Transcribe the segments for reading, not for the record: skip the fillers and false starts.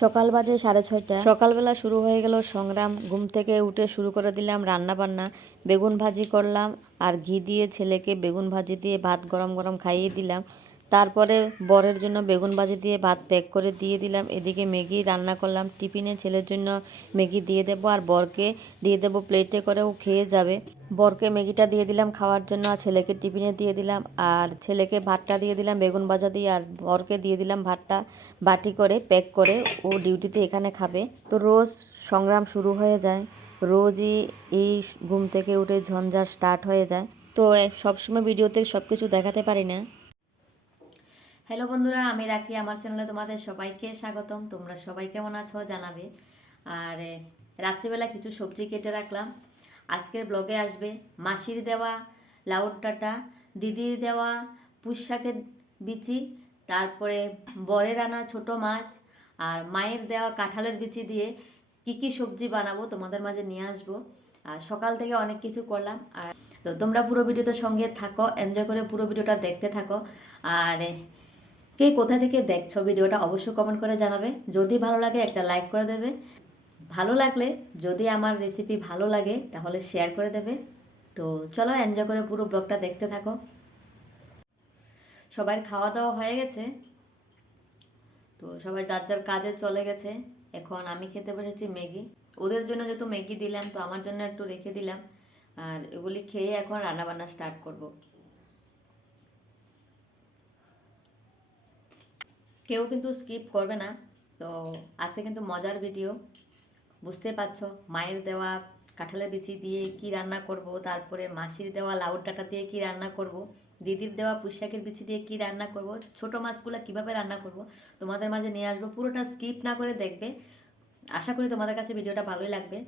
সকাল বাজে 6:30। সকালবেলা শুরু হয়ে গেল সংগ্রাম। ঘুম থেকে উঠে শুরু করে দিলাম রান্না বান্না। বেগুন ভাজি করলাম আর ঘি দিয়ে ছেলেকে বেগুন ভাজি দিয়ে ভাত গরম গরম খাইয়ে দিলাম। তারপরে বরের জন্য বেগুন ভাজি দিয়ে ভাত প্যাক করে দিয়ে দিলাম। এদিকে ম্যাগি রান্না করলাম, টিফিনে ছেলের জন্য ম্যাগি দিয়ে দেবো আর বরকে দিয়ে দেবো প্লেটে করে, ও খেয়ে যাবে। বরকে ম্যাগিটা দিয়ে দিলাম খাওয়ার জন্য আর ছেলেকে টিফিনে দিয়ে দিলাম। আর ছেলেকে ভাতটা দিয়ে দিলাম বেগুন ভাজা দিয়ে, আর বরকে দিয়ে দিলাম ভাতটা বাটি করে প্যাক করে, ও ডিউটিতে এখানে খাবে। তো রোজ সংগ্রাম শুরু হয়ে যায়, রোজই এই ঘুম থেকে উঠে ঝঞ্ঝাট স্টার্ট হয়ে যায়। তো সবসময় ভিডিওতে সব কিছু দেখাতে পারি না। হ্যালো বন্ধুরা, আমি রাখি, আমার চ্যানেলে তোমাদের সবাইকে স্বাগতম। তোমরা সবাই কেমন আছো জানাবে। আর রাত্রিবেলা কিছু সবজি কেটে রাখলাম। আজকের ব্লগে আসবে মাসির দেওয়া লাউ ডাঁটা, দিদির দেওয়া পুঁই শাকের বিচি, তারপরে বরের আনা ছোট মাছ, আর মায়ের দেওয়া কাঁঠালের বিচি দিয়ে কি কি সবজি বানাবো তোমাদের মাঝে নিয়ে আসবো। আর সকাল থেকে অনেক কিছু করলাম। আর তো তোমরা পুরো ভিডিওতে সঙ্গে থাকো, এনজয় করে পুরো ভিডিওটা দেখতে থাকো। আর কে কোথা থেকে দেখছো ভিডিওটা অবশ্যই কমেন্ট করে জানাবে। যদি ভালো লাগে একটা লাইক করে দেবে। ভালো লাগলে, যদি আমার রেসিপি ভালো লাগে তাহলে শেয়ার করে দেবে। তো চলো এনজয় করে পুরো ব্লগটা দেখতে থাকো। সবার খাওয়া দাওয়া হয়ে গেছে, তো সবাই যার যার কাজে চলে গেছে। এখন আমি খেতে বসেছি ম্যাগি। ওদের জন্য যেহেতু ম্যাগি দিলাম, তো আমার জন্য একটু রেখে দিলাম। আর এগুলি খেয়ে এখন রান্নাবান্না স্টার্ট করব। কেউ কিন্তু স্কিপ করবে না। তো আজকে কিন্তু মজার ভিডিও, বুঝতে পারছো। মায়ের দেওয়া কাঁঠালের বিচি দিয়ে কি রান্না করব, তারপরে মাসির দেওয়া লাউ ডাঁটা দিয়ে কি রান্না করব, দিদির দেওয়া পুঁই শাকের বিচি দিয়ে কি রান্না করব, ছোট মাছগুলো কিভাবে রান্না করব তোমাদের মাঝে নিয়ে আসবো। পুরোটা স্কিপ না করে দেখবে। আশা করি তোমাদের কাছে ভিডিওটা ভালোই লাগবে।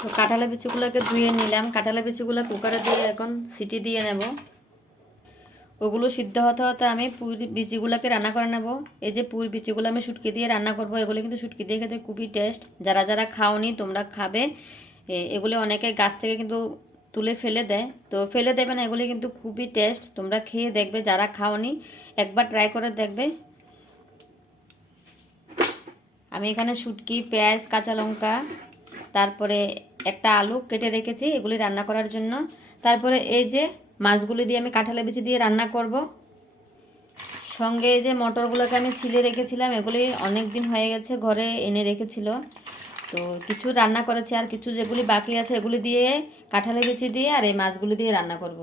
তো কাঁঠালের বিচিগুলোকে ধুয়ে নিলাম। কাঁঠালের বিচিগুলো কুকারে দিয়ে এখন সিটি দিয়ে নেব। ওগুলো সিদ্ধ হতে হতে আমি পুঁই বিচিগুলোকে রান্না করে নেব। এই যে পুঁই বিচিগুলো আমি শুটকি দিয়ে রান্না করব। এগুলো কিন্তু শুটকি দিয়ে খেতে খুবই টেস্ট। যারা যারা খাওনি তোমরা খাবে। এগুলো অনেকে গাছ থেকে কিন্তু তুলে ফেলে দেয়, তো ফেলে দেবে না, এগুলি কিন্তু খুবই টেস্ট। তোমরা খেয়ে দেখবে, যারা খাওনি একবার ট্রাই করে দেখবে। আমি এখানে শুটকি, পেঁয়াজ, কাঁচা লঙ্কা, তারপরে একটা আলু কেটে রেখেছি এগুলি রান্না করার জন্য। তারপরে এই যে মাছগুলি দিয়ে আমি কাঁঠালের বিচি দিয়ে রান্না করব। সঙ্গে এই যে মটরগুলোকে আমি ছিলে রেখেছিলাম, এগুলি অনেক দিন হয়ে গেছে, ঘরে এনে রেখেছিল। তো কিছু রান্না করেছি, আর কিছু যেগুলি বাকি আছে এগুলি দিয়ে কাঁঠালের বিচি দিয়ে আর এই মাছগুলি দিয়ে রান্না করব।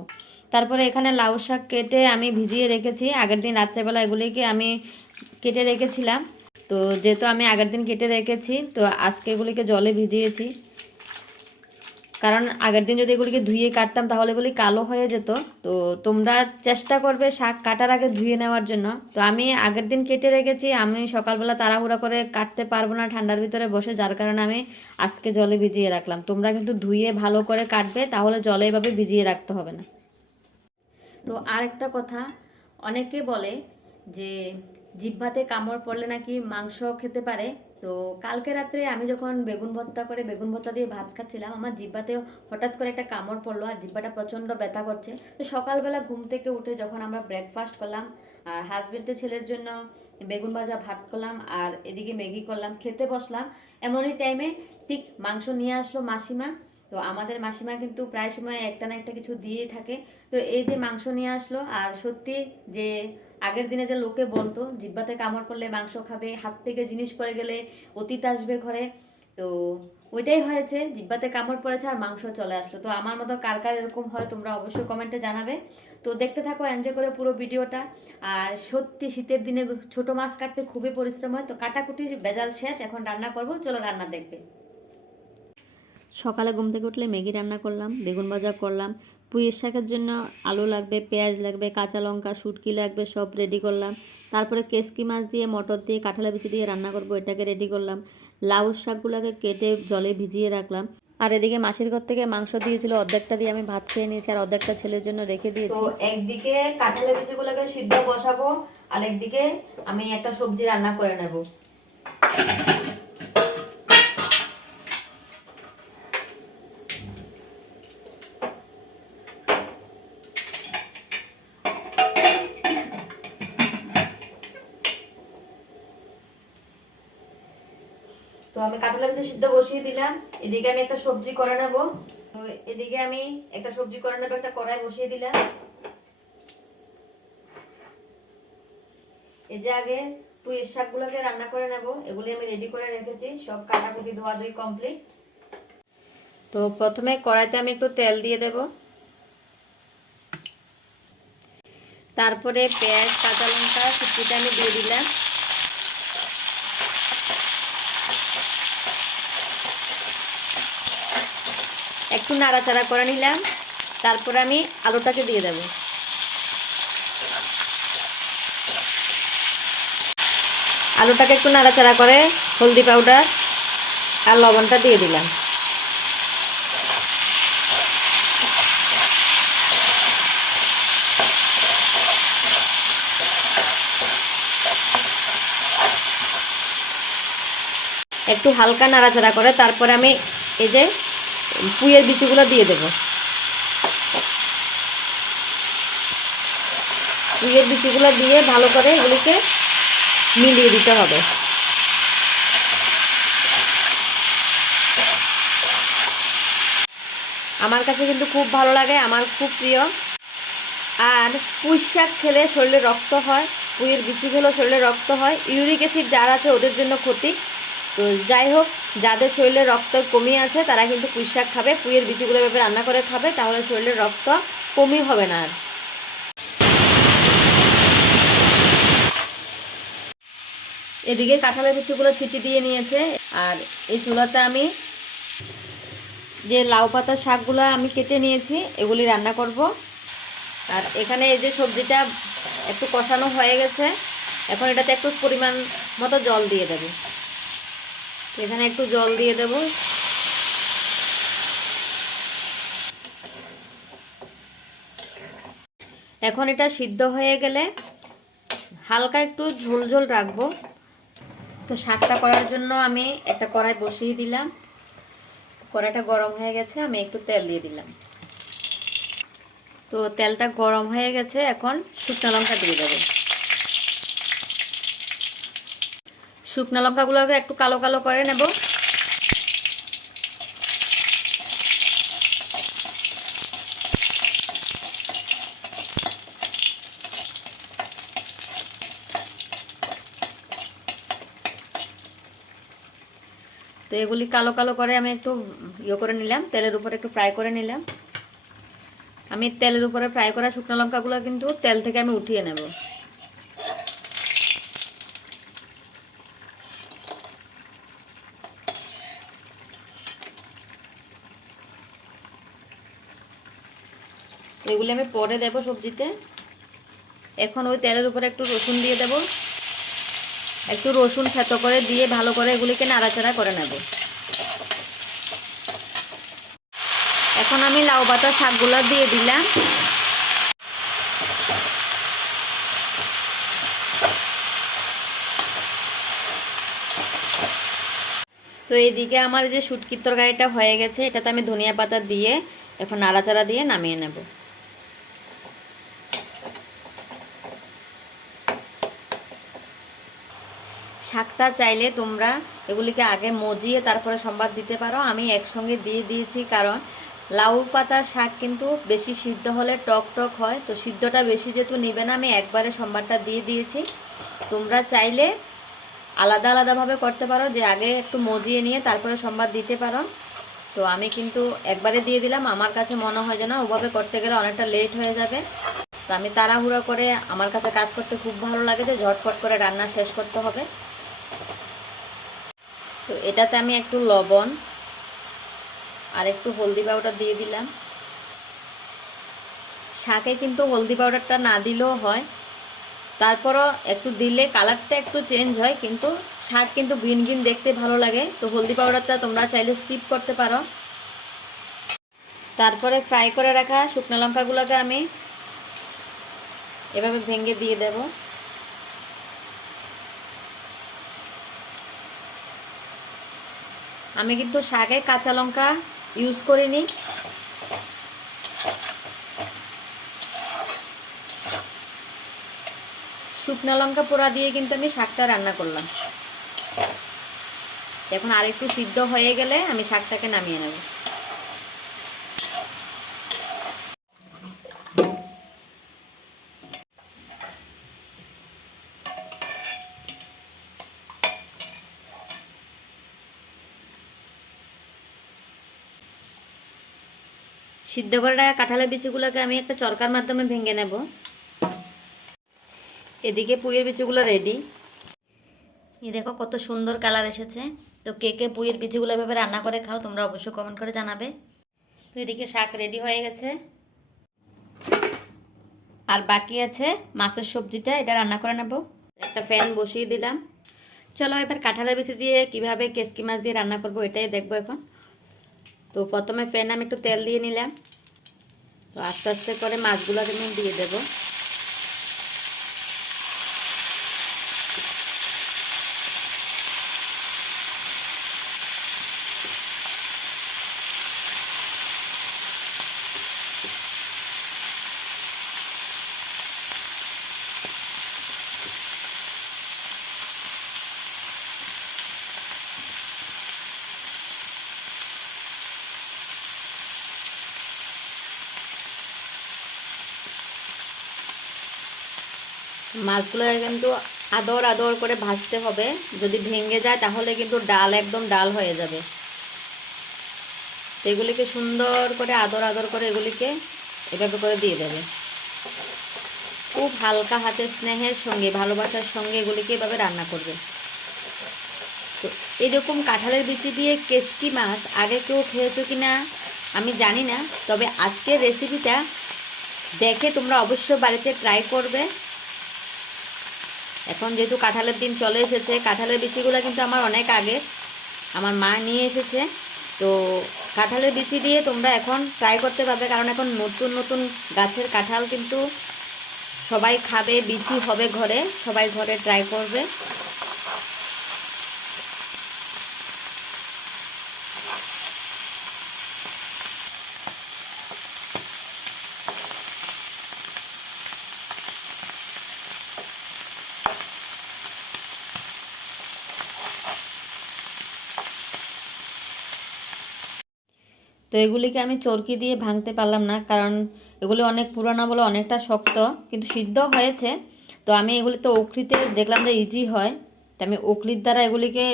তারপরে এখানে লাউ শাক কেটে আমি ভিজিয়ে রেখেছি। আগের দিন রাত্রেবেলা এগুলিকে আমি কেটে রেখেছিলাম। তো যেহেতু আমি আগের দিন কেটে রেখেছি, তো আজকে এগুলিকে জলে ভিজিয়েছি। কারণ আগের দিন যদি এগুলিকে ধুয়ে কাটতাম তাহলে এগুলি কালো হয়ে যেত। তো তোমরা চেষ্টা করবে শাক কাটার আগে ধুয়ে নেওয়ার জন্য। তো আমি আগের দিন কেটে রেখেছি, আমি সকালবেলা তাড়াহুড়া করে কাটতে পারবো না ঠান্ডার ভিতরে বসে, যার কারণে আমি আজকে জলে ভিজিয়ে রাখলাম। তোমরা কিন্তু ধুয়ে ভালো করে কাটবে, তাহলে জলে এভাবে ভিজিয়ে রাখতে হবে না। তো আরেকটা কথা, অনেকে বলে যে জিহ্বাতে কামড় পড়লে নাকি মাংস খেতে পারে। তো কালকে রাত্রে আমি যখন বেগুন ভর্তা করে বেগুন ভর্তা দিয়ে ভাত খাচ্ছিলাম, আমার জিহ্বাতে হঠাৎ করে একটা কামড় পড়লো আর জিহ্বাটা প্রচণ্ড ব্যথা করছে। তো সকালবেলা ঘুম থেকে উঠে যখন আমরা ব্রেকফাস্ট করলাম, আর হাজবেন্ডের ছেলের জন্য বেগুন ভাজা ভাত করলাম, আর এদিকে ম্যাগি করলাম, খেতে বসলাম, এমনই টাইমে ঠিক মাংস নিয়ে আসলো মাসিমা। তো আমাদের মাসিমা কিন্তু প্রায় সময় একটা না একটা কিছু দিয়েই থাকে। তো এই যে মাংস নিয়ে আসলো, আর সত্যি যে আগের দিনে যে লোকে বলতো জিহ্বাতে কামড় পড়লে মাংস খাবে, হাত থেকে জিনিস পড়ে গেলে অতীত আসবে ঘরে, তো ওইটাই হয়েছে। জিহ্বাতে কামড় পড়েছে আর মাংস চলে আসলো। তো আমার মতো কার কার এরকম হয় তোমরা অবশ্যই কমেন্টে জানাবে। তো দেখতে থাকো, এনজয় করে পুরো ভিডিওটা। আর সত্যি শীতের দিনে ছোট মাছ কাটতে খুবই পরিশ্রম হয়। তো কাটাকুটি বেজাল শেষ, এখন রান্না করবো, চলো রান্না দেখবে। সকালে ঘুম থেকে উঠলে ম্যাগি রান্না করলাম, বেগুন ভাজা করলাম, পুঁইয়ের শাকের জন্য আলু লাগবে, পেঁয়াজ লাগবে, কাঁচা লঙ্কা, শুটকি লাগবে, সব রেডি করলাম। তারপরে কেসকি মাছ দিয়ে মটর দিয়ে কাঁঠালের বিচি দিয়ে রান্না করবো, এটাকে রেডি করলাম। লাউ শাকগুলোকে কেটে জলে ভিজিয়ে রাখলাম। আর এদিকে মাসির ঘর থেকে মাংস দিয়েছিল, অর্ধেকটা দিয়ে আমি ভাত খেয়ে নিয়েছি, আর অর্ধেকটা ছেলের জন্য রেখে দিয়েছি। একদিকে কাঁঠালের বিচিগুলোকে সিদ্ধ বসাবো, আর একদিকে আমি একটা সবজি রান্না করে নেব। তো আমি কাঁঠালের বিচি সিদ্ধ বসিয়ে দিলাম। এদিকে আমি একটা সবজি করে নেব। তো এদিকে আমি একটা সবজি করে নেব, একটা কড়াই বসিয়ে দিলাম। এই যে আগে পুঁইয়ের শাকগুলোকে রান্না করে নেব, এগুলি আমি রেডি করে রেখেছি, সব কাটাকুটি ধোয়াধুয়ি কমপ্লিট। তো প্রথমে কড়াইতে আমি একটু তেল দিয়ে দেব, তারপরে পেঁয়াজ কাঁচা লঙ্কা কুচিটা আমি দিয়ে দিলাম। একটু নাড়াচাড়া করে নিলাম, তারপরে আমি আলুটাকে দিয়ে দেব। আলুটাকে একটু নাড়াচাড়া করে হলদি পাউডার আর লবণটা দিয়ে দিলাম। একটু হালকা নাড়াচাড়া করে তারপরে আমি এই যে পুঁইয়ের বিচিগুলো দিয়ে দেব। পুঁইয়ের বিচিগুলো দিয়ে ভালো করে এগুলিকে মিলিয়ে দিতে হবে। আমার কাছে কিন্তু খুব ভালো লাগে, আমার খুব প্রিয়। আর পুঁই শাক খেলে শরীরে রক্ত হয়, পুঁইয়ের বিচি খেলেও শরীরে রক্ত হয়। ইউরিক অ্যাসিড যার আছে ওদের জন্য ক্ষতি। তো যাই হোক, যাদের শরীরে রক্ত কমই আছে তারা কিন্তু পুঁই শাক খাবে, পুঁইয়ের বিচিগুলো এভাবে রান্না করে খাবে, তাহলে শরীরে রক্ত কমই হবে না। আর এদিকে কাঁঠালের বিচিগুলো ছিটি দিয়ে নিয়েছে। আর এই চুলাতে আমি যে লাউ পাতার শাকগুলো আমি কেটে নিয়েছি এগুলি রান্না করব। আর এখানে এই যে সবজিটা একটু কষানো হয়ে গেছে, এখন এটাতে একটু পরিমাণ মতো জল দিয়ে দেব। এখানে একটু জল দিয়ে দেব। এখন এটা সিদ্ধ হয়ে গেলে হালকা একটু ঝোল ঝোল রাখবো। তো শাকটা করার জন্য আমি একটা কড়াই বসিয়ে দিলাম। কড়াইটা গরম হয়ে গেছে, আমি একটু তেল দিয়ে দিলাম। তো তেলটা গরম হয়ে গেছে, এখন শুকনো লঙ্কা দিয়ে দেবো। শুকনো লঙ্কাগুলোকে একটু কালো কালো করে নেব। তো এগুলি কালো কালো করে আমি একটু করে নিলাম, তেলের উপরে একটু ফ্রাই করে নিলাম। আমি তেলের উপরে ফ্রাই করা শুকনো লঙ্কাগুলো কিন্তু তেল থেকে আমি উঠিয়ে নেব। এগুলি আমি পরে দেব সবজিতে। এখন ওই তেলের উপরে একটু রসুন দিয়ে দেব। একটু রসুন থেতো করে দিয়ে ভালো করে এগুলিকে নাড়াচাড়া করে নেব। এখন আমি লাউ পাতার শাকগুলো দিয়ে দিলাম। তো এইদিকে আমার যে শুটকির তরকারিটা হয়ে গেছে, এটাতে আমি ধনিয়া পাতা দিয়ে এখন নাড়াচাড়া দিয়ে নামিয়ে নেব। শাকটা চাইলে তোমরা এগুলিকে আগে মজিয়ে তারপরে সম্বাদ দিতে পারো, আমি একসঙ্গে দিয়ে দিয়েছি কারণ লাউ পাতার শাক কিন্তু বেশি সিদ্ধ হলে টক টক হয়। তো সিদ্ধটা বেশি যেহেতু নেবে না, আমি একবারে সম্বাদটা দিয়ে দিয়েছি। তোমরা চাইলে আলাদা আলাদাভাবে করতে পারো, যে আগে একটু মজিয়ে নিয়ে তারপরে সম্বাদ দিতে পারো। তো আমি কিন্তু একবারে দিয়ে দিলাম। আমার কাছে মনে হয় যে না, ওভাবে করতে গেলে অনেকটা লেট হয়ে যাবে। তো আমি তাড়াহুড়ো করে, আমার কাছে কাজ করতে খুব ভালো লাগে যে ঝটপট করে রান্না শেষ করতে হবে। তো এটাতে আমি একটু লবণ আর একটু হলদি পাউডার দিয়ে দিলাম। শাকে কিন্তু হলদি পাউডারটা না দিলেও হয়, তারপরও একটু দিলে কালারটা একটু চেঞ্জ হয়, কিন্তু শাক কিন্তু গ্রিন গ্রিন দেখতে ভালো লাগে। তো হলদি পাউডারটা তোমরা চাইলে স্কিপ করতে পারো। তারপরে ফ্রাই করে রাখা শুকনো লঙ্কাগুলোকে আমি এভাবে ভেঙে দিয়ে দেব। আমি কিন্তু শাকে কাঁচা লঙ্কা ইউজ করিনি। শুকনো লঙ্কা পোড়া দিয়ে কিন্তু আমি শাকটা রান্না করলাম। এখন আরেকটু সিদ্ধ হয়ে গেলে আমি শাকটাকে নামিয়ে নেব। সিদ্ধ করে রাখা কাঁঠালের বিচিগুলোকে আমি একটা চরকার মাধ্যমে ভেঙে নেব। এদিকে পুঁইয়ের বিচিগুলো রেডি। এই দেখো কত সুন্দর কালার এসেছে। তো কে কে পুঁইয়ের বিচিগুলো এভাবে রান্না করে খাও তোমরা অবশ্যই কমেন্ট করে জানাবে। তো এদিকে শাক রেডি হয়ে গেছে, আর বাকি আছে মাছের সবজিটা, এটা রান্না করে নেব। একটা ফ্যান বসিয়ে দিলাম। চলো এবার কাঁঠালের বিচি দিয়ে কিভাবে কেসকি মাছ দিয়ে রান্না করব এটাই দেখবো এখন। তো প্রথমে প্যানে আমি একটু তেল দিয়ে নিলাম। তো আস্তে আস্তে করে মাছগুলোকে আমি দিয়ে দেবো। মাছগুলো কিন্তু আদর আদর করে ভাজতে হবে, যদি ভেঙে যায় তাহলে কিন্তু ডাল একদম ডাল হয়ে যাবে। তো এগুলিকে সুন্দর করে আদর আদর করে এগুলিকে এভাবে করে দিয়ে দেবে। খুব হালকা হাতের স্নেহের সঙ্গে ভালোবাসার সঙ্গে এগুলিকে এভাবে রান্না করবে। তো এরকম কাঁঠালের বিচি দিয়ে কেসকি মাছ আগে কেউ খেয়েছো কি না আমি জানি না, তবে আজকের রেসিপিটা দেখে তোমরা অবশ্যই বাড়িতে ট্রাই করবে। এখন যেহেতু কাঁঠালের দিন চলে এসেছে, কাঁঠালের বিচিগুলো কিন্তু আমার অনেক আগে আমার মা নিয়ে এসেছে। তো কাঁঠালের বিচি দিয়ে তোমরা এখন ট্রাই করতে পারবে, কারণ এখন নতুন নতুন গাছের কাঁঠাল কিন্তু সবাই খাবে, বিচি হবে ঘরে, সবাই ঘরে ট্রাই করবে। তো এগুলিকে আমি চরকি দিয়ে ভাঙতে পারলাম না, কারণ এগুলি অনেক পুরানো বলে অনেকটা শক্ত, কিন্তু সিদ্ধ হয়েছে। তো আমি এগুলিতে ওখলিতে দেখলাম যে ইজি হয়, তো আমি ওখলির দ্বারা এগুলিকে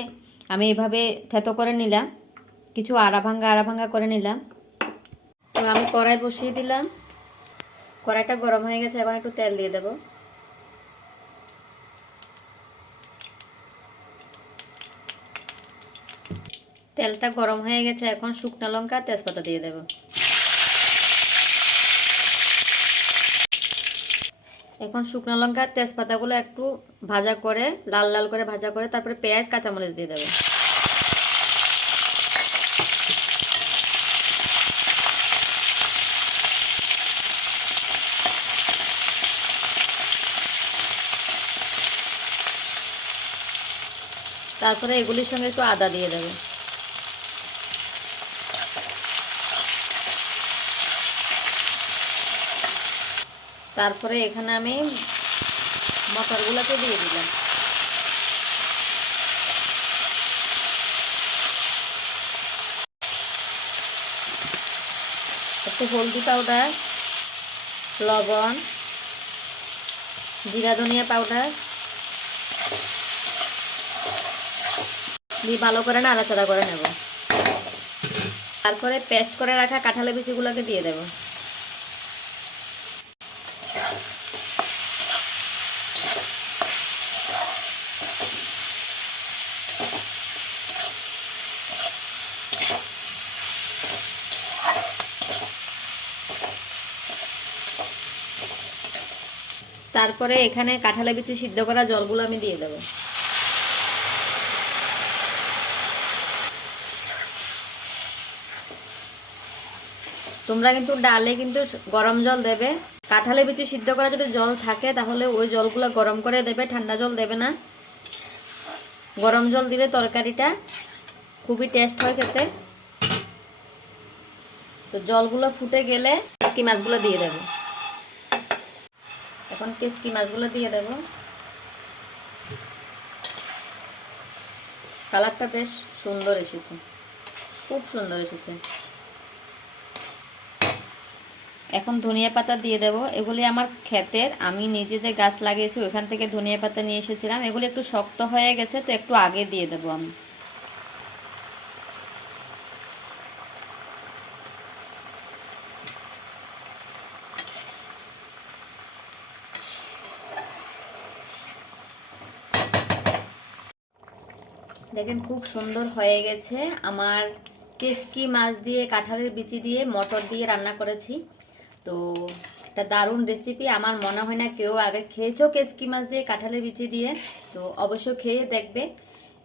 আমি এভাবে থেতো করে নিলাম, কিছু আড়া ভাঙ্গা করে নিলাম। তো আমি কড়াই বসিয়ে দিলাম, কড়াইটা গরম হয়ে গেছে, এখন একটু তেল দিয়ে দেবো। তেলটা গরম হয়ে গেছে, এখন শুকনো লঙ্কা তেজপাতা দিয়ে দেব। এখন শুকনো লঙ্কা তেজপাতাগুলো একটু ভাজা করে লাল লাল করে ভাজা করে তারপরে পেঁয়াজ কাঁচামরিচ দিয়ে দেব। তারপরে এগুলির সঙ্গে একটু আদা দিয়ে দেব। তারপরে এখানে আমি মটরগুলোকে দিয়ে দিলাম। একটু হলদি পাউডার, লবণ, জিরা ধনিয়া পাউডার দিয়ে ভালো করে নাড়াচাড়া করে নেব। তারপরে পেস্ট করে রাখা কাঁঠালের বিচিগুলোকে দিয়ে দেব। তারপরে এখানে কাঁঠালের বিচি সিদ্ধ করা জলগুলো আমি দিয়ে দেব। তোমরা কিন্তু ডালে কিন্তু গরম জল দেবে। কাঁঠালের বিচি সিদ্ধ করা যদি জল থাকে তাহলে ওই জলগুলো গরম করে দেবে, ঠান্ডা জল দেবে না। গরম জল দিলে তরকারিটা খুবই টেস্ট হয় খেতে। তো জলগুলো ফুটে গেলে কেসকি মাছগুলো দিয়ে দেব। এখন কেসকি মাছগুলো দিয়ে দেব। কালারটা বেশ সুন্দর এসেছে, খুব সুন্দর এসেছে। এখন ধনিয়া পাতা দিয়ে দেব। এগুলি আমার ক্ষেতের, আমি নিজে যে গাছ লাগিয়েছি ওইখান থেকে ধনিয়া পাতা নিয়ে এসেছিলাম। এগুলি একটু শক্ত হয়ে গেছে, তো একটু আগে দিয়ে দেবো আমি। দেখেন খুব সুন্দর হয়ে গেছে আমার কেসকি মাছ দিয়ে, কাঁঠালের বিচি দিয়ে, মটর দিয়ে রান্না করেছি। তো একটা দারুণ রেসিপি, আমার মনে হয় না কেউ আগে খেয়েছো কেসকি মাছ দিয়ে কাঁঠালের বিচি দিয়ে। তো অবশ্যই খেয়ে দেখবে।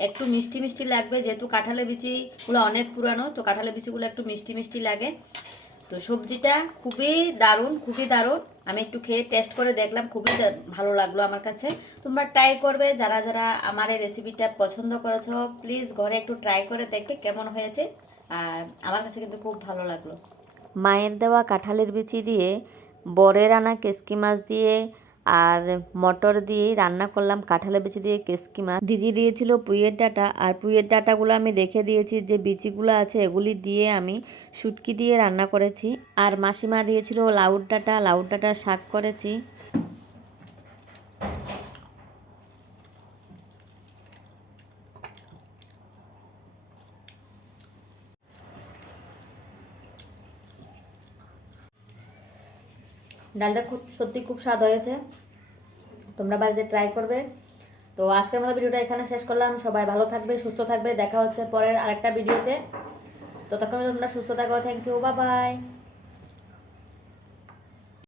একটু মিষ্টি মিষ্টি লাগবে, যেহেতু কাঁঠালের বিচিগুলো অনেক পুরানো, তো কাঁঠালের বিচিগুলো একটু মিষ্টি মিষ্টি লাগে। তো সবজিটা খুবই দারুণ, খুবই দারুণ। আমি একটু খেয়ে টেস্ট করে দেখলাম, খুবই ভালো লাগলো আমার কাছে। তোমরা ট্রাই করবে, যারা যারা আমার এই রেসিপিটা পছন্দ করেছো প্লিজ ঘরে একটু ট্রাই করে দেখবে কেমন হয়েছে। আর আমার কাছে কিন্তু খুব ভালো লাগলো। মায়ের দেওয়া কাঁঠালের বিচি দিয়ে, বরের আনা কেসকি মাছ দিয়ে আর মটর দিয়ে রান্না করলাম কাঁঠালের বিচি দিয়ে কেসকি মাছ। দিদি দিয়েছিল পুঁইয়ের ডাঁটা, আর পুঁইয়ের ডাঁটাগুলো আমি রেখে দিয়েছি, যে বিচিগুলো আছে এগুলি দিয়ে আমি শুটকি দিয়ে রান্না করেছি। আর মাসিমা দিয়েছিল লাউর ডাঁটা, লাউর ডাঁটা শাক করেছি। ডালটা খুব সত্যি খুব স্বাদ হয়েছে, তোমরা বাড়িতে ট্রাই করবে। তো আজকের মতো ভিডিওটা এখানে শেষ করলাম। সবাই ভালো থাকবে, সুস্থ থাকবে, দেখা হচ্ছে পরের আরেকটা ভিডিওতে। ততক্ষণ তোমরা সুস্থ থাকো। Thank you, bye by.